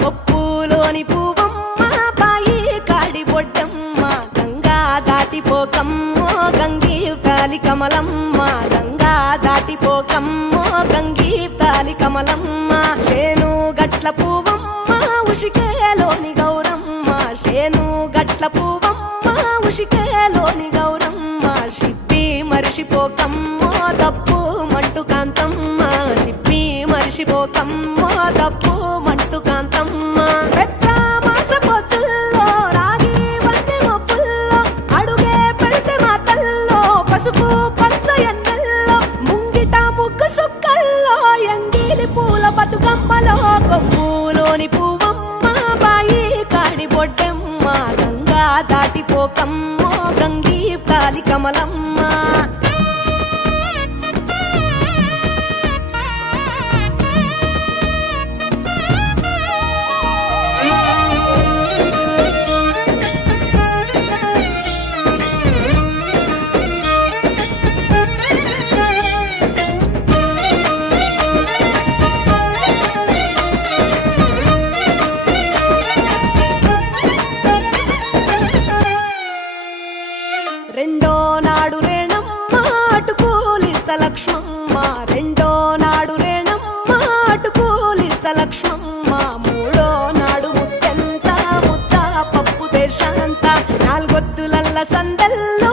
కొప్పులోని పువ్వమ్మ బాయి కాడి బొడ్డమ్మ గంగా దాటిపోకమ్మో గంగీ తాలి కమలమ్మ గంగా దాటిపోకమ్మో గంగీ తాలి కమలమ్మ శేను గట్ల పువ్వమ్మ ఉషికేలోని గౌరమ్మ శేను గట్ల పువ్వమ్మ ఉషికేలోని గౌరమ్మ షిప్పి మరిషిపోకమ్మో తప్పు మంటు కాంతమ్మ షిప్పి మరిషిపోకమ్మో తప్పు మంటు కాంతమ్మ పెద్ద పొత్తుల్లో రాగి వంటి మొప్పుల్లో అడుగే పెడితే మా తల్లో పసుపు పచ్చ ఎన్నెల్లో ముంగిట ముగ్గు సుక్కల్లో ఎంగిలి పూల బతుకమ్మలో కొమ్ములోని పువ్వమ్మ బాయి కాడి బొడ్డమ్మ గంగా దాటిపోకమ్మో గంగీ తాలి కమలమ్మ రెండో నాడు రేణమ్మ అటుకూలిస్త లక్ష్మమ్మ రెండో నాడు రేణమ్మ అటుకూలిస్త లక్ష్మమ్మ మూడో నాడు ముత్తెంత ముద్ద పప్పు దేశంత నాలుగొత్తులల్ల సందల్ల